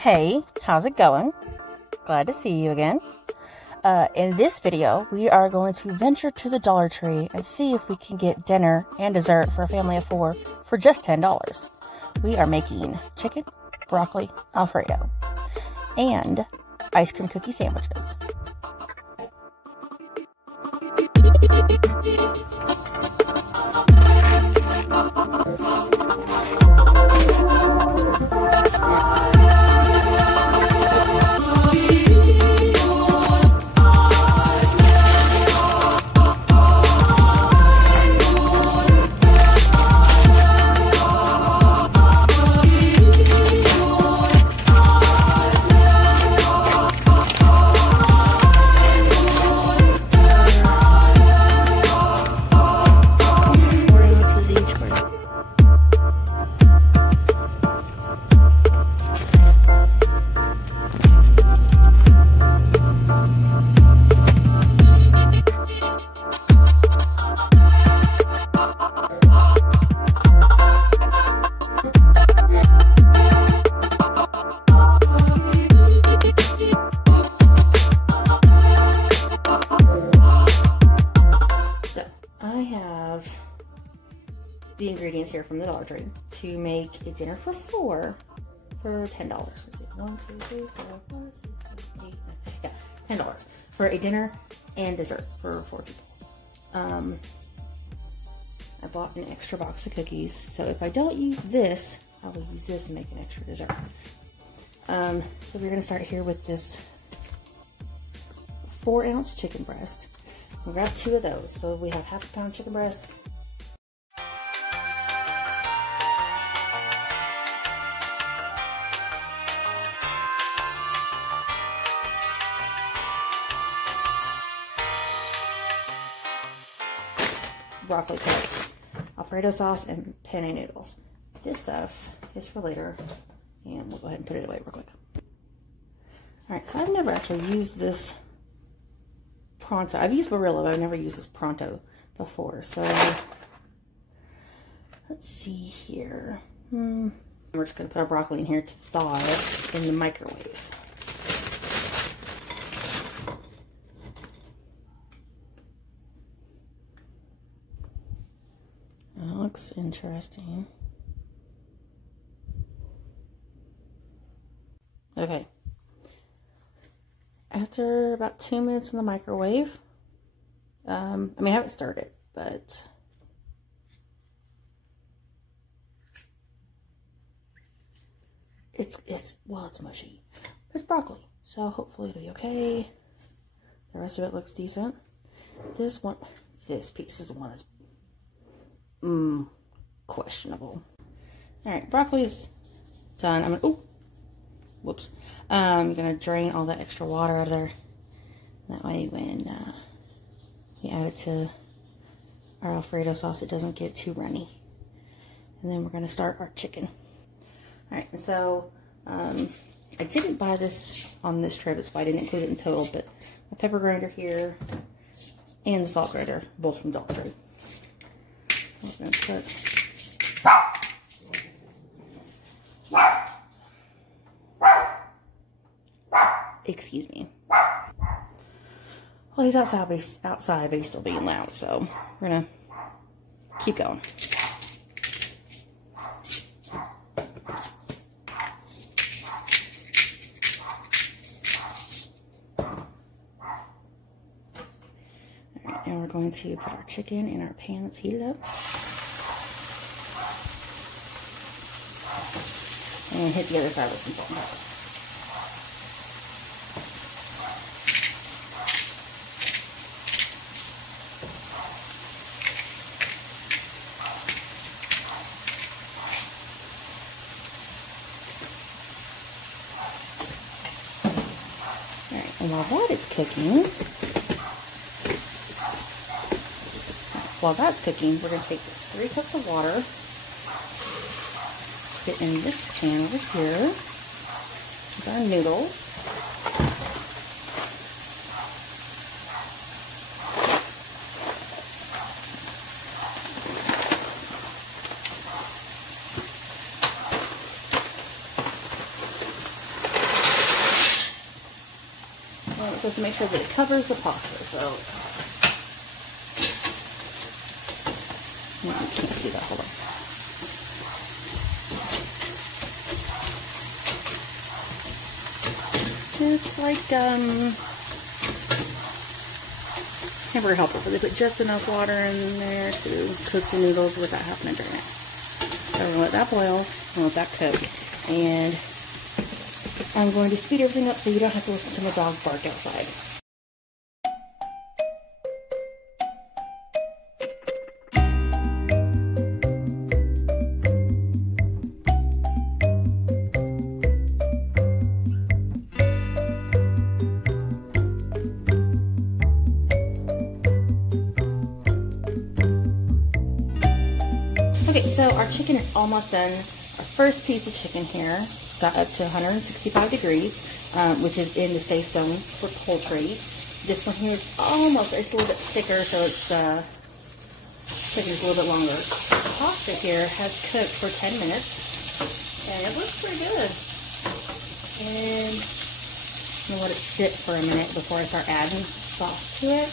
Hey, how's it going? Glad to see you again. In this video, we are going to venture to the Dollar Tree and see if we can get dinner and dessert for a family of 4 for just $10. We are making chicken, broccoli, Alfredo, and ice cream cookie sandwiches. The ingredients here from the Dollar Tree to make a dinner for 4 for $10. Let's see, 1, 2, 3, 4, 5, 6, 7, 8, 9. Yeah, $10 for a dinner and dessert for 4 people. I bought an extra box of cookies, so if I don't use this, I will use this and make an extra dessert. So we're gonna start here with this 4-ounce chicken breast. We'll grab 2 of those. So we have half a pound chicken breast. Broccoli cuts, Alfredo sauce, and penne noodles. This stuff is for later, and we'll go ahead and put it away real quick. Alright, so I've never actually used this Pronto. I've used Barilla, but I've never used this Pronto before. So, let's see here. We're just going to put our broccoli in here to thaw it in the microwave. That looks interesting. Okay. After about 2 minutes in the microwave, I mean, I haven't stirred it, but it's mushy. It's broccoli, so hopefully it'll be okay. The rest of it looks decent. This piece is the one that's questionable. All right, broccoli's done. I'm gonna drain all the extra water out of there. That way, when we add it to our Alfredo sauce, it doesn't get too runny. And then we're gonna start our chicken. All right, and so I didn't buy this on this trip, that's why I didn't include it in total. But my pepper grinder here and the salt grinder, both from Dollar Tree. I'm gonna put excuse me. Well, he's outside, but he's still being loud, so we're gonna keep going. Alright, now we're going to put our chicken in our pan that's heated up. And hit the other side with some salt and pepper. Alright, and while that is cooking, we're going to take this 3 cups of water, put it in this pan over here with our noodles. supposed to make sure that it covers the pasta. So, no, you can't see that. Hold on. It's like hamburger helper, but they put just enough water in there to cook the noodles without having to drain it. So we're gonna let that boil and let that cook. And I'm going to speed everything up so you don't have to listen to my dog bark outside. Okay, so our chicken is almost done. Our first piece of chicken here got up to 165 degrees, which is in the safe zone for poultry. This one here is almost, it's a little bit thicker, so it's taking a little bit longer. The pasta here has cooked for 10 minutes, and it looks pretty good. And I'm gonna let it sit for a minute before I start adding sauce to it,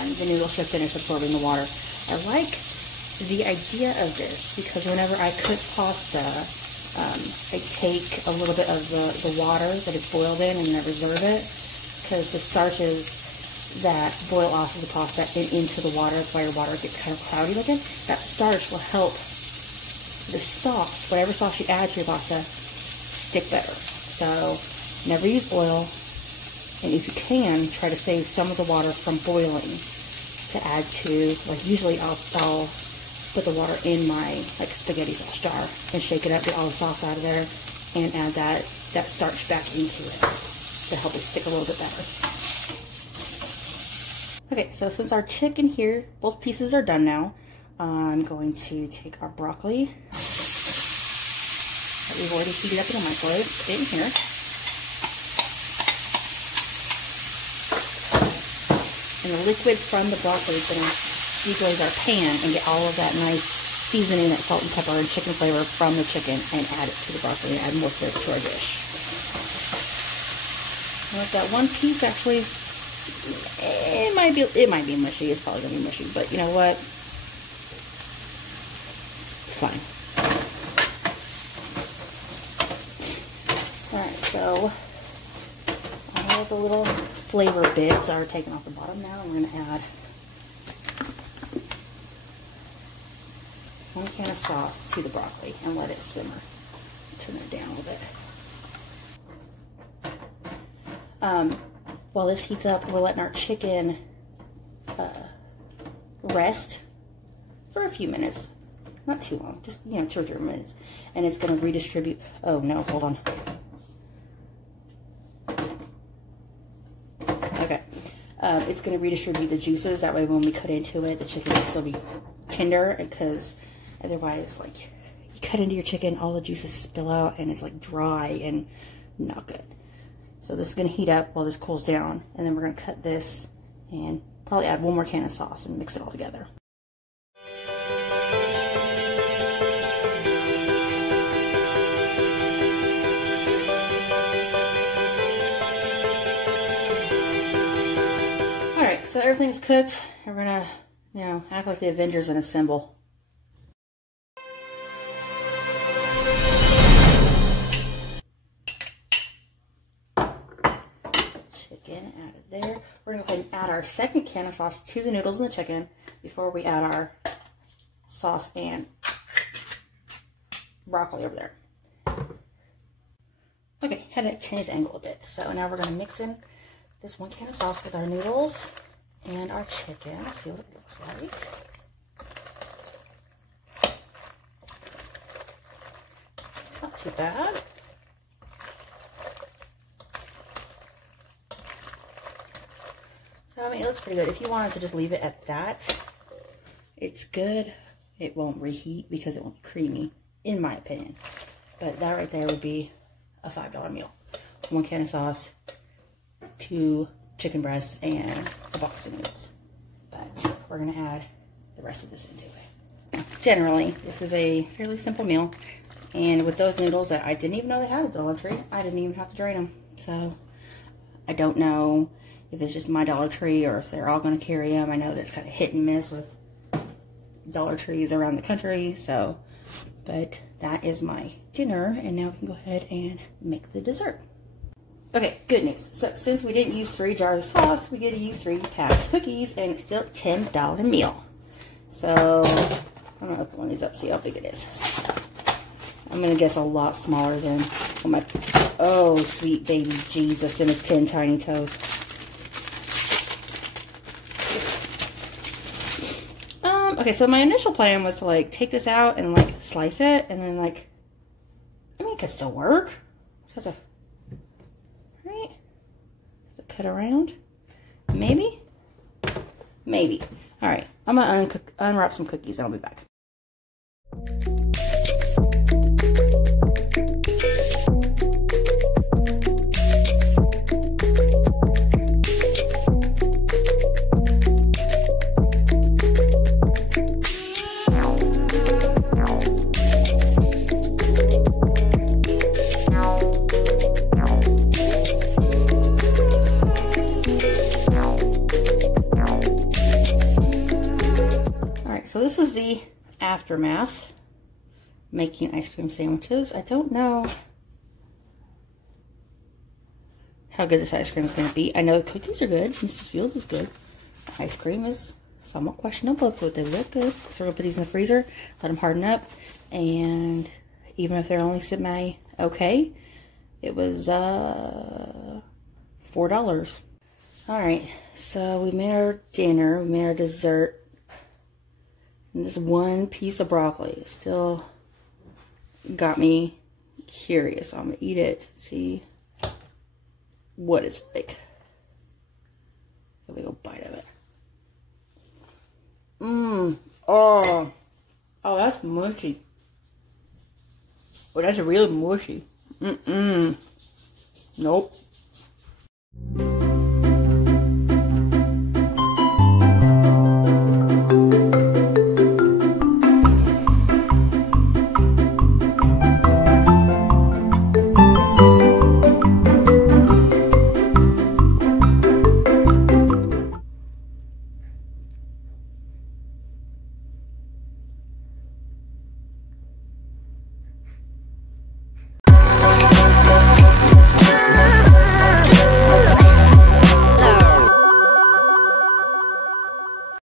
and the noodles should finish absorbing the water. I like the idea of this because whenever I cook pasta, I take a little bit of the water that it's boiled in and I reserve it, because the starches that boil off of the pasta and into the water, that's why your water gets kind of cloudy looking. That starch will help the sauce, whatever sauce you add to your pasta, stick better. So never use oil, and if you can, try to save some of the water from boiling to add to, like usually I'll put the water in my like spaghetti sauce jar and shake it up, get all the sauce out of there, and add that starch back into it to help it stick a little bit better. Okay, so since our chicken here, both pieces are done now, I'm going to take our broccoli that we've already heated up in the microwave, put it in here. And the liquid from the broccoli is going to deglaze our pan and get all of that nice seasoning, that salt and pepper and chicken flavor from the chicken, and add it to the broccoli and add more flavor to our dish. Let that one piece actually, it might be mushy. It's probably gonna be mushy, but you know what? It's fine. All right, so all the little flavor bits are taken off the bottom now. We're gonna add 1 can of sauce to the broccoli and let it simmer. Turn it down a little bit. While this heats up, we're letting our chicken rest for a few minutes. Not too long, just 2 or 3 minutes. And it's going to redistribute. Oh no, hold on. Okay. It's going to redistribute the juices. That way when we cut into it, the chicken will still be tender, because otherwise, like, you cut into your chicken, all the juices spill out, and it's like dry and not good. So this is going to heat up while this cools down, and then we're going to cut this and probably add 1 more can of sauce and mix it all together. All right, so everything's cooked. We're going to, act like the Avengers and assemble. Chicken added there. We're going to go ahead and add our 2nd can of sauce to the noodles and the chicken before we add our sauce and broccoli over there. Okay, had to change the angle a bit. So now we're going to mix in this 1 can of sauce with our noodles and our chicken. See what it looks like. Not too bad. So, I mean, it looks pretty good. If you wanted to just leave it at that, it's good. It won't reheat because it won't be creamy, in my opinion. But that right there would be a $5 meal. 1 can of sauce, 2 chicken breasts, and a box of noodles. But we're going to add the rest of this into it. Generally, this is a fairly simple meal. And with those noodles that I didn't even know they had at Dollar Tree, I didn't even have to drain them. So I don't know if it's just my Dollar Tree or if they're all going to carry them. I know that's kind of hit and miss with Dollar Trees around the country. So, but that is my dinner. And now we can go ahead and make the dessert. Okay, good news. So since we didn't use 3 jars of sauce, we get to use 3 packs of cookies, and it's still a $10 meal. So I'm going to open one of these up, see how big it is. I'm going to guess a lot smaller than my, oh, sweet baby Jesus and his 10 tiny toes. Okay, so my initial plan was to, like, take this out and, like, slice it, and then, like, I mean, it could still work. Just a, right? Cut around. Maybe? Maybe. All right, I'm going to unwrap some cookies, and I'll be back. So this is the aftermath, making ice cream sandwiches. I don't know how good this ice cream is going to be. I know the cookies are good. Mrs. Fields is good. The ice cream is somewhat questionable, but they look good. So we're going to put these in the freezer, let them harden up, and even if they're only semi-okay, it was $4. Alright, so we made our dinner, we made our dessert. And this one piece of broccoli still got me curious. I'm going to eat it, see what it's like. Have a little bite of it. Oh, that's mushy. Oh, that's really mushy. Nope.